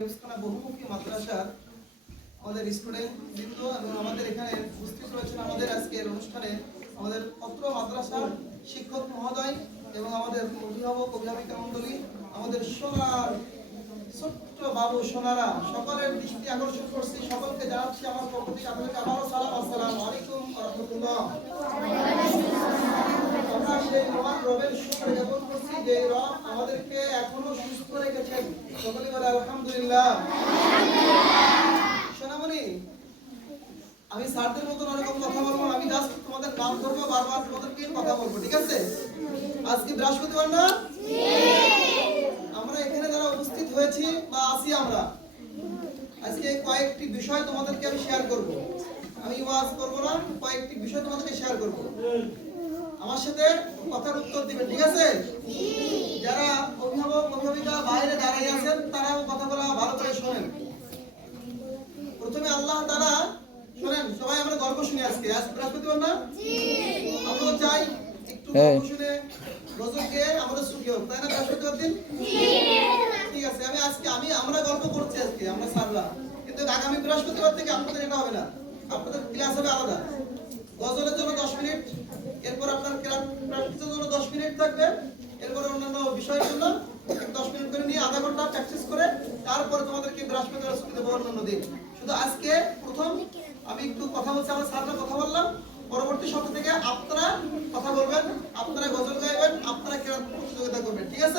বহুমুখী মাদ্রাসার আমাদের স্টুডেন্ট বৃন্দ এবং আমাদের এখানে উপস্থিত রয়েছেন আমাদের আজকের অনুষ্ঠানে আমাদের পত্র মাদ্রাসার শিক্ষক মহোদয় এবং আমাদের অভিভাবক অভিভাবিকা মণ্ডলী, আমাদের সোনার ছোট্ট বাবু সোনারা, সকলের দৃষ্টি আকর্ষণ করছি। সকলকে জানাচ্ছি আমার পক্ষ থেকে আপনাদেরকে আবারও সালাম, আসসালামু আলাইকুম ওয়া রাহমাতুল্লাহ। আমরা সেই মহান রবের শুকর জ্ঞাপন করছি যে রব আমাদেরকে এখনো সুস্থ রেখেছেন। সকলে বলে আলহামদুলিল্লাহ। সোনামণি, আমি স্যারদের মতন অনেকম কথা বলবো, আমি জাস্ট তোমাদের নাম ধরবো, বারবার তোমাদেরকে কথা বলবো, ঠিক আছে? আজকে বৃহস্পতিবার না? আমরা এখানে যারা উপস্থিত হয়েছি বা আছি, আমরা আজকে কয়েকটি বিষয় তোমাদেরকে আমি শেয়ার করব। আমি ওয়াজ করব না, কয়েকটি বিষয় তোমাদেরকে শেয়ার করব। আমার সাথে কথার উত্তর দিবেন, ঠিক আছে? যারা অভিভাবক অভিভাবিকা বাইরে দাঁড়িয়ে আছেন তারাও কথাগুলো ভালো করে শোনেন। প্রথমে আল্লাহ তাআলা শুনেন, সবাই আমরা গল্প শুনি। আজকে বৃহস্পতিবার না? আমরা চাই একটু গল্প শুনে রোজকে আমাদের সুখী হোক, তাই না? বৃহস্পতিবার দিন, ঠিক আছে? আমরা গল্প করছি আজকে, আমরা সারলাম, কিন্তু আগামী বৃহস্পতিবার থেকে আপনাদের এটা হবে না। আপনাদের ক্লাস হবে আলাদা। গজলের জন্য 10 মিনিট, এরপর আপনার প্র্যাকটিসের জন্য 10 মিনিট থাকবে, এরপর অন্যান্য বিষয়ের জন্য 10 মিনিট করে নিয়ে আধা ঘন্টা প্র্যাকটিস করে তারপরে তোমাদেরকে বৃহস্পতিবার ছুটি দেবো অন্যান্য দিন। শুধু আজকে প্রথম আমি একটু কথা বলছি, আমার স্যাররা কথা বললাম, পরবর্তী সপ্তাহ থেকে আপনারা কথা বলবেন, আপনারা গজল গাইবেন, আপনারা ক্রীড়া প্রতিযোগিতা করবেন, ঠিক আছে?